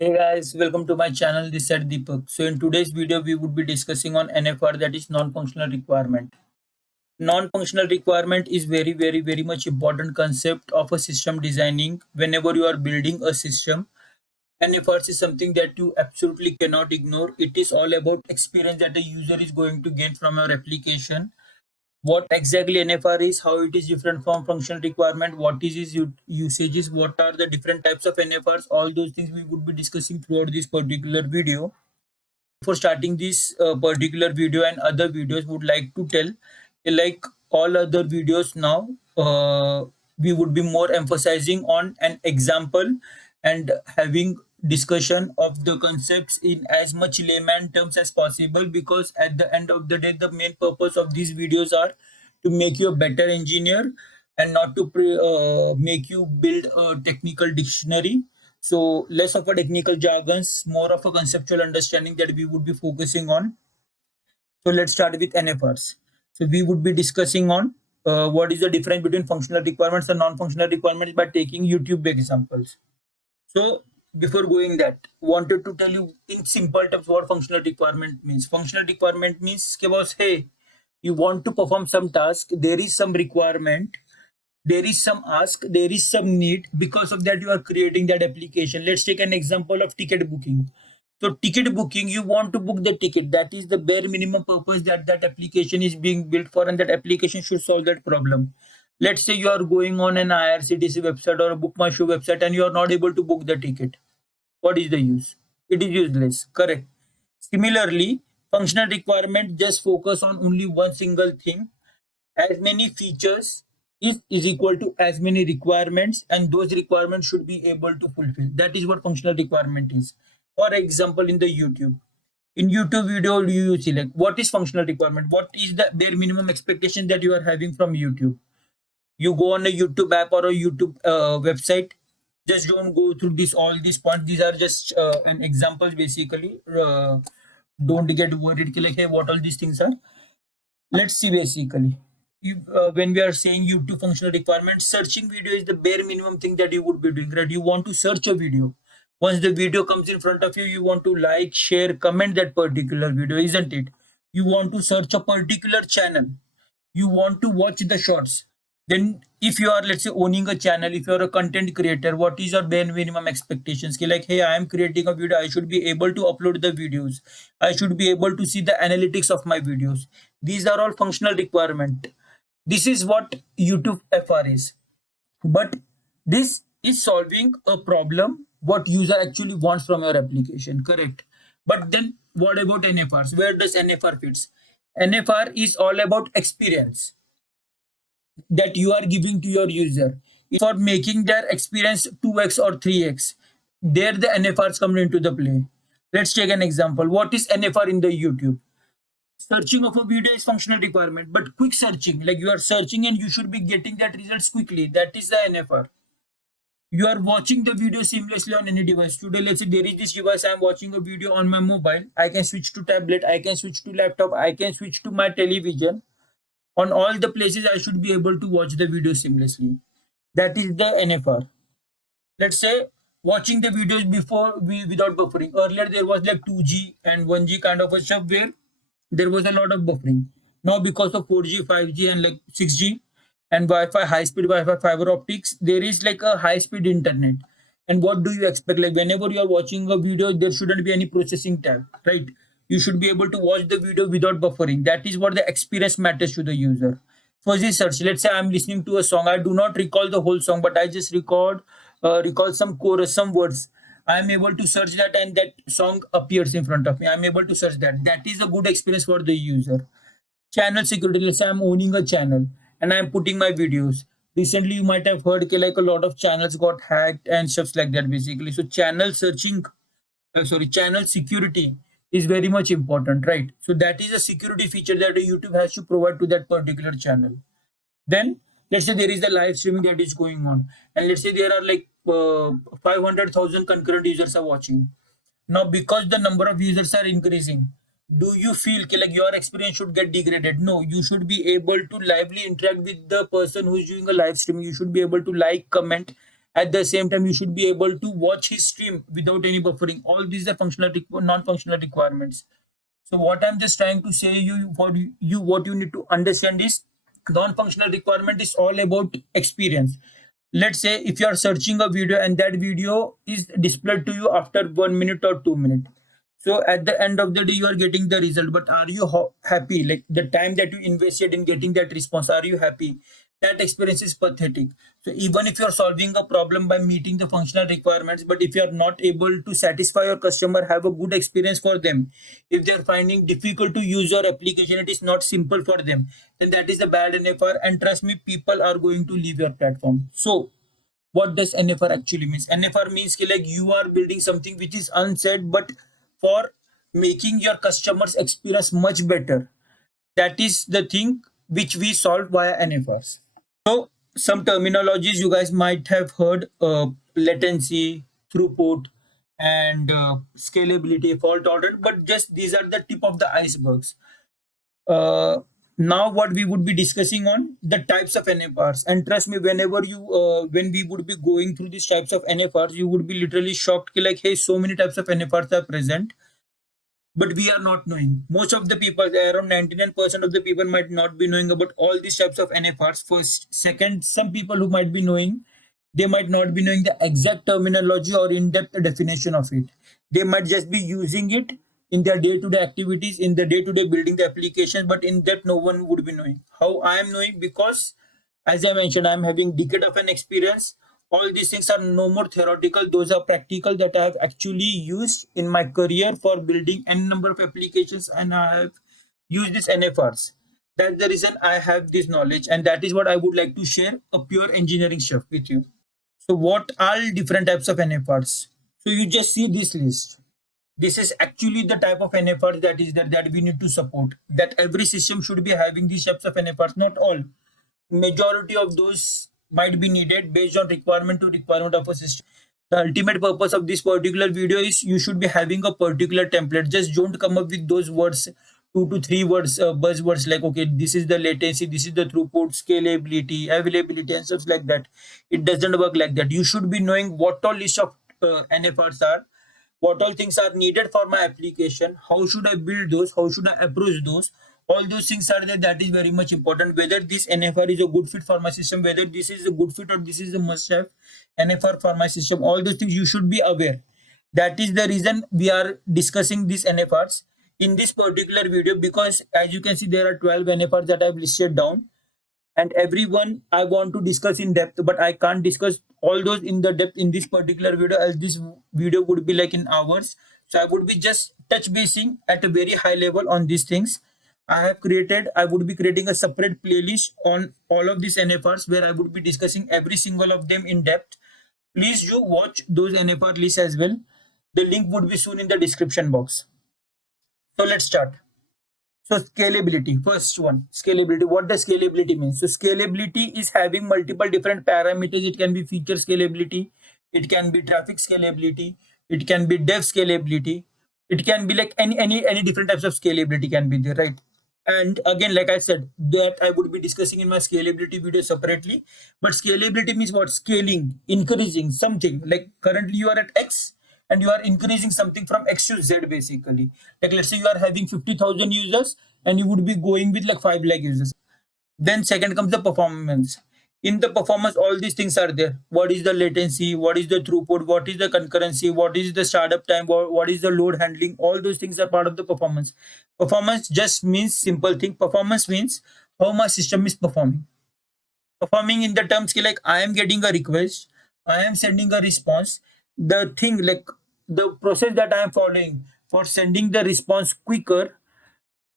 Hey guys, welcome to my channel. This is Deepak. So in today's video, we would be discussing on NFR, that is non-functional requirement. Non-functional requirement is very much important concept of a system designing. Whenever you are building a system, NFRs is something that you absolutely cannot ignore. It is all about experience that the user is going to gain from your application. What exactly NFR is, how it is different from functional requirement, what is its usages, what are the different types of NFRs, all those things we would be discussing throughout this particular video. For starting this particular video and other videos, would like to tell, like all other videos now, we would be more emphasizing on an example and having discussion of the concepts in as much layman terms as possible, because at the end of the day the main purpose of these videos are to make you a better engineer and not to make you build a technical dictionary. So less of a technical jargons, more of a conceptual understanding that we would be focusing on. So let's start with NFRs. So we would be discussing on what is the difference between functional requirements and non-functional requirements by taking YouTube examples. So before going that, wanted to tell you in simple terms what functional requirement means. Functional requirement means कि boss, hey, you want to perform some task, there is some requirement, there is some ask, there is some need. Because of that, you are creating that application. Let's take an example of ticket booking. So ticket booking, you want to book the ticket. That is the bare minimum purpose that that application is being built for, and that application should solve that problem. Let's say you are going on an IRCTC website or a Book My Show website and you are not able to book the ticket. What is the use? It is useless. Correct. Similarly, functional requirement just focus on only one single thing. As many features is equal to as many requirements, and those requirements should be able to fulfill. That is what functional requirement is. For example, in the YouTube video, you see like what is functional requirement, what is the bare minimum expectation that you are having from YouTube. You go on a YouTube app or a YouTube website, just don't go through this all these points. These are just an examples basically. Don't get worried like, hey, what all these things are. Let's see basically. When we are saying YouTube functional requirements, searching video is the bare minimum thing that you would be doing, right? You want to search a video. Once the video comes in front of you, you want to like, share, comment that particular video, isn't it? You want to search a particular channel. You want to watch the shorts. Then if you are, let's say, owning a channel, if you're a content creator, what is your bare minimum expectations? Like, hey, I am creating a video, I should be able to upload the videos, I should be able to see the analytics of my videos. These are all functional requirement. This is what YouTube FR is. But this is solving a problem what user actually wants from your application, correct? But then what about NFRs? Where does NFR fits? NFR is all about experience that you are giving to your user. It's for making their experience 2x or 3x. There the NFRs come into the play. Let's take an example. What is NFR in the YouTube? Searching of a video is functional requirement, but quick searching, like you are searching and you should be getting that results quickly, that is the NFR. You are watching the video seamlessly on any device. Today, let's say there is this device, I am watching a video on my mobile, I can switch to tablet, I can switch to laptop, I can switch to my television. On all the places I should be able to watch the video seamlessly. That is the NFR. Let's say watching the videos before without buffering. Earlier there was like 2G and 1G kind of a stuff where there was a lot of buffering. Now because of 4G, 5G and like 6G and Wi-Fi, high-speed Wi-Fi, fiber optics, there is like a high-speed internet. And what do you expect? Like whenever you are watching a video, there shouldn't be any processing time, right? You should be able to watch the video without buffering. That is what the experience matters to the user. Fuzzy search. Let's say I'm listening to a song. I do not recall the whole song, but I just recall some chorus, some words. I'm able to search that and that song appears in front of me. I'm able to search that. That is a good experience for the user. Channel security. Let's say I'm owning a channel and I'm putting my videos. Recently, you might have heard like a lot of channels got hacked and stuff like that basically. So channel searching, channel security is very much important, right? So that is a security feature that YouTube has to provide to that particular channel. Then let's say there is the live streaming that is going on, and let's say there are like 500,000 concurrent users are watching. Now, because the number of users are increasing, do you feel like your experience should get degraded? No, you should be able to lively interact with the person who is doing a live stream. You should be able to like, comment, At the same time, you should be able to watch his stream without any buffering. All these are non-functional requirements. So what I'm just trying to say you for you what you need to understand is non-functional requirement is all about experience. Let's say if you are searching a video and that video is displayed to you after 1 minute or 2 minutes. So at the end of the day, you are getting the result. But are you happy? Like the time that you invested in getting that response, are you happy? That experience is pathetic. So even if you're solving a problem by meeting the functional requirements, but if you're not able to satisfy your customer, have a good experience for them, if they're finding difficult to use your application, it is not simple for them, then that is the bad NFR. And trust me, people are going to leave your platform. So what does NFR actually means? NFR means ki like you are building something which is unsaid, but for making your customers experience much better. That is the thing which we solve via NFRs. So some terminologies you guys might have heard: latency, throughput, and scalability, fault tolerant. But just these are the tip of the icebergs. Uh, Now what we would be discussing on the types of NFRs. And trust me, whenever you when we would be going through these types of NFRs, you would be literally shocked ki like, hey, so many types of NFRs are present, but we are not knowing. Most of the people, around 99% of the people, might not be knowing about all these types of NFRs. First, second, some people who might be knowing, they might not be knowing the exact terminology or in-depth definition of it. They might just be using it in their day-to-day activities, in the day-to-day building the application, but in depth, no one would be knowing. How I am knowing? Because, as I mentioned, I'm having decade of an experience. All these things are no more theoretical, those are practical, that I have actually used in my career for building n number of applications, and I have used these NFRs. That's the reason I have this knowledge, and that is what I would like to share a pure engineering stuff with you. So what are different types of NFRs? So you just see this list. This is actually the type of NFRs that is there that we need to support. That every system should be having these types of NFRs. Not all. Majority of those might be needed based on requirement to requirement of a system. The ultimate purpose of this particular video is you should be having a particular template. Just don't come up with those words, 2 to 3 words, buzzwords like, okay, this is the latency, this is the throughput, scalability, availability, and stuff like that. It doesn't work like that. You should be knowing what all list of NFRs are, what all things are needed for my application, how should I build those, how should I approach those. All those things are there. That is very much important. Whether this NFR is a good fit for my system, whether this is a good fit or this is a must have NFR for my system, all those things you should be aware. That is the reason we are discussing these NFRs in this particular video, because as you can see, there are 12 NFRs that I've listed down, and everyone I want to discuss in depth, but I can't discuss all those in the depth in this particular video, as this video would be like in hours. So I would be just touch basing at a very high level on these things. I would be creating a separate playlist on all of these NFRs where I would be discussing every single of them in depth. Please do watch those NFR lists as well. The link would be soon in the description box. So let's start. So scalability, first one, scalability. What does scalability mean? So scalability is having multiple different parameters. It can be feature scalability, it can be traffic scalability, it can be dev scalability, it can be like any different types of scalability can be there, right? And again, like I said, that I would be discussing in my scalability video separately. But scalability means what? Scaling, increasing something. Like currently you are at X and you are increasing something from X to Z basically. Like let's say you are having 50,000 users and you would be going with like 5 lakh users. Then second comes the performance. In the performance, all these things are there. What is the latency? What is the throughput? What is the concurrency? What is the startup time? What is the load handling? All those things are part of the performance. Performance just means simple thing. Performance means how my system is performing. Performing in the terms ki like I am getting a request, I am sending a response. The thing like the process that I am following for sending the response quicker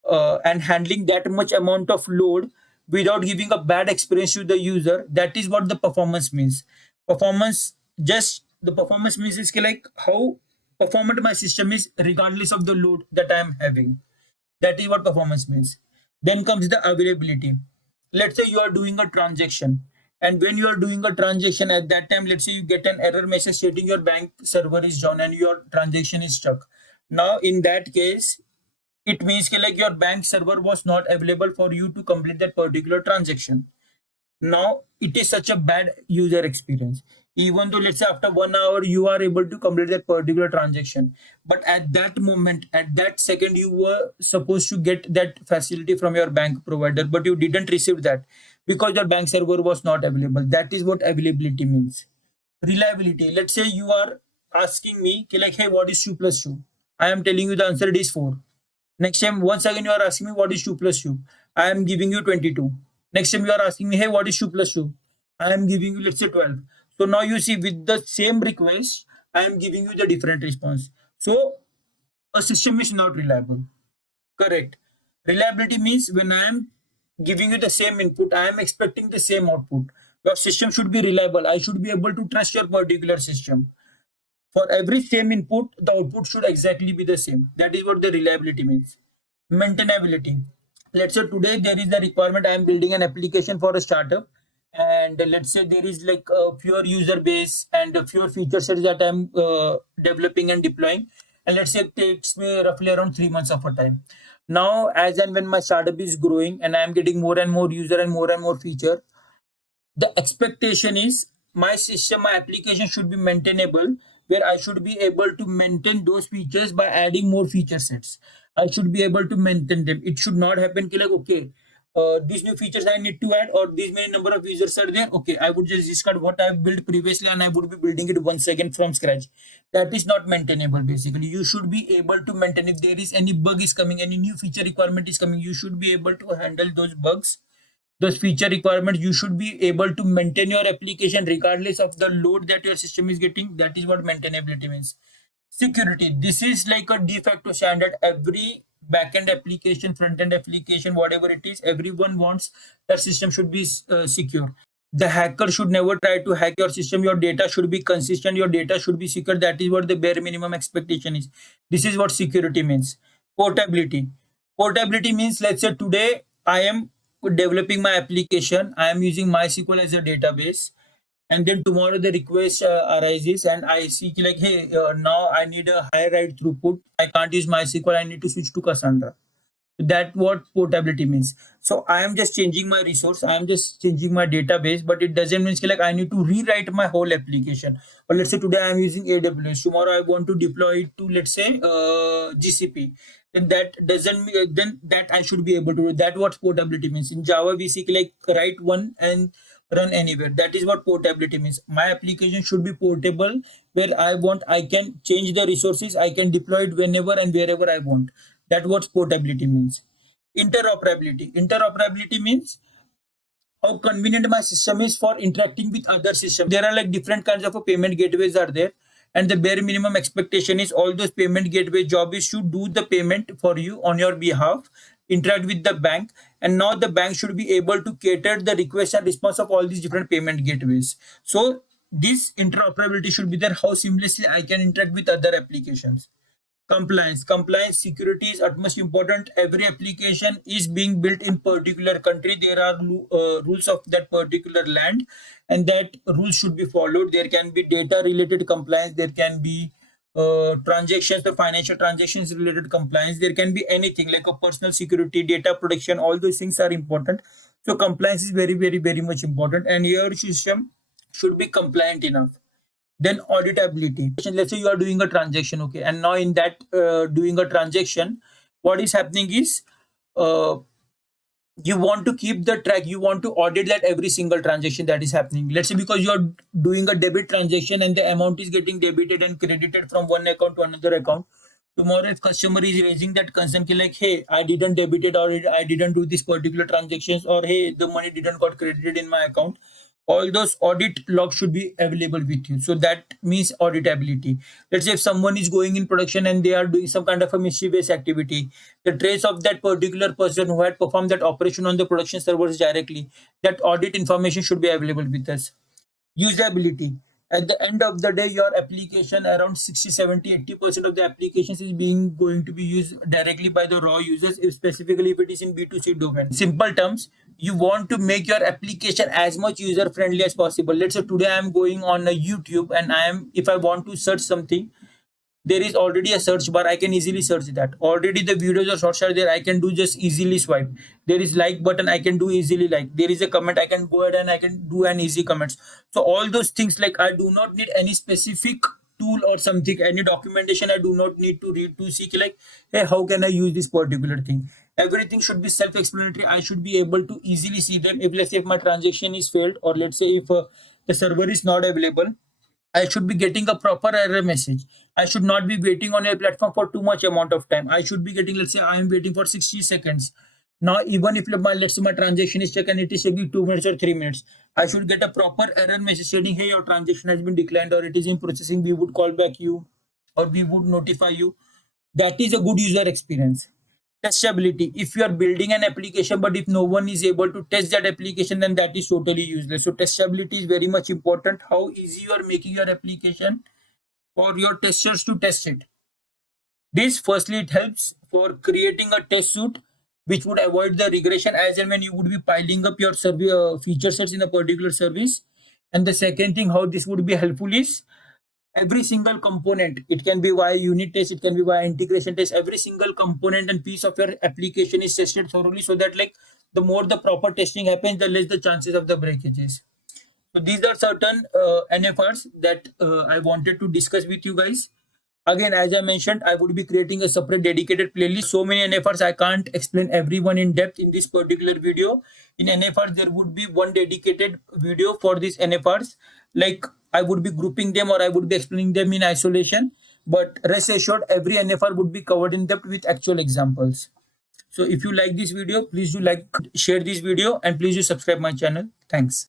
and handling that much amount of load without giving a bad experience to the user, that is what the performance means. Performance, just the performance means is ki like how performant my system is regardless of the load that I am having. That is what performance means. Then comes the availability. Let's say you are doing a transaction, and when you are doing a transaction, at that time, let's say you get an error message stating your bank server is down and your transaction is stuck. Now in that case, it means कि like your bank server was not available for you to complete that particular transaction. Now it is such a bad user experience. Even though let's say after 1 hour you are able to complete that particular transaction, but at that moment, at that second, you were supposed to get that facility from your bank provider, but you didn't receive that because your bank server was not available. That is what availability means. Reliability, let's say you are asking me कि like, hey, what is 2 plus 2? I am telling you the answer, it is 4. Next time, once again, you are asking me what is 2 plus 2. I am giving you 22. Next time, you are asking me, hey, what is 2 plus 2? I am giving you, let's say, 12. So now you see, with the same request, I am giving you the different response. So a system is not reliable. Correct. Reliability means when I am giving you the same input, I am expecting the same output. Your system should be reliable. I should be able to trust your particular system. For every same input, the output should exactly be the same. That is what the reliability means. Maintainability. Let's say today there is the requirement, I am building an application for a startup, and let's say there is like a fewer user base and a fewer feature sets that I'm developing and deploying. And let's say it takes me roughly around 3 months of a time. Now, as and when my startup is growing and I am getting more and more user and more feature, the expectation is my system, my application should be maintainable, where I should be able to maintain those features by adding more feature sets. I should be able to maintain them. It should not happen ki like, okay, these new features I need to add, or these many number of users are there, okay, I would just discard what I've built previously and I would be building it once again from scratch. That is not maintainable. Basically, you should be able to maintain. If there is any bug is coming, any new feature requirement is coming, you should be able to handle those bugs, those feature requirements. You should be able to maintain your application regardless of the load that your system is getting. That is what maintainability means. Security, this is like a de facto standard. Every backend application, front end application, whatever it is, everyone wants that system should be secure. The hacker should never try to hack your system. Your data should be consistent, your data should be secure. That is what the bare minimum expectation is. This is what security means. Portability, portability means, let's say today I am developing my application, I am using MySQL as a database, and then tomorrow the request arises and I see like, hey, now I need a high write throughput, I can't use MySQL, I need to switch to Cassandra. That what portability means. So I am just changing my resource, I am just changing my database, but it doesn't mean like I need to rewrite my whole application. Or let's say today I am using AWS, tomorrow I want to deploy it to, let's say, GCP. Then that doesn't mean, then that I should be able to do. That what portability means. In Java we see like write one and run anywhere. That is what portability means. My application should be portable, where I want I can change the resources, I can deploy it whenever and wherever I want. That what portability means. Interoperability, interoperability means how convenient my system is for interacting with other systems. There are like different kinds of payment gateways are there, and the bare minimum expectation is all those payment gateway job is to do the payment for you on your behalf, interact with the bank, and now the bank should be able to cater the request and response of all these different payment gateways. So this interoperability should be there, how seamlessly I can interact with other applications. Compliance, compliance, security is utmost important. Every application is being built in particular country, there are rules of that particular land, and that rules should be followed. There can be data related compliance, there can be transactions, the financial transactions related compliance, there can be anything like a personal security, data protection, all those things are important. So compliance is very very much important, and your system should be compliant enough. Then auditability, let's say you are doing a transaction, okay, and now in that doing a transaction, what is happening is, uh, you want to keep the track, you want to audit that every single transaction that is happening. Let's say because you are doing a debit transaction and the amount is getting debited and credited from one account to another account. Tomorrow if customer is raising that concern like, hey, I didn't debit it, or I didn't do this particular transactions, or hey, the money didn't got credited in my account, all those audit logs should be available with you. So that means auditability. Let's say if someone is going in production and they are doing some kind of a mischievous activity, the trace of that particular person who had performed that operation on the production servers directly, that audit information should be available with us. Usability, at the end of the day, your application around 60, 70, 80% of the applications is being going to be used directly by the raw users, if specifically if it is in B2C domain. Simple terms, you want to make your application as much user friendly as possible. Let's say today I am going on a YouTube and I am, if I want to search something, there is already a search bar. I can easily search that. Already the videos or shorts are there. I can do just easily swipe. There is like button. I can do easily like. There is a comment. I can go ahead and I can do an easy comments. So all those things, like, I do not need any specific tool or something, any documentation. I do not need to read to see like, hey, how can I use this particular thing? Everything should be self-explanatory. I should be able to easily see them. If, let's say, if my transaction is failed, or let's say if the server is not available, I should be getting a proper error message. I should not be waiting on a platform for too much amount of time. I should be getting, let's say, I am waiting for 60 seconds. Now, even if my, let's say, my transaction is checked and it is taking 2 minutes or 3 minutes, I should get a proper error message stating, hey, your transaction has been declined or it is in processing. We would call back you, or we would notify you. That is a good user experience. Testability. If you are building an application, but if no one is able to test that application, then that is totally useless. So testability is very much important. How easy you are making your application for your testers to test it. This, firstly, it helps for creating a test suite which would avoid the regression as and when you would be piling up your feature sets in a particular service. And the second thing, how this would be helpful is, every single component, it can be via unit test, it can be via integration test, every single component and piece of your application is tested thoroughly, so that, like, the more the proper testing happens, the less the chances of the breakages. So these are certain NFRs that I wanted to discuss with you guys. Again, as I mentioned, I would be creating a separate dedicated playlist. So many NFRs, I can't explain everyone in depth in this particular video. In NFRs, there would be one dedicated video for these NFRs. Like, I would be grouping them or I would be explaining them in isolation. But rest assured, every NFR would be covered in depth with actual examples. So if you like this video, please do like, share this video, and please do subscribe my channel. Thanks.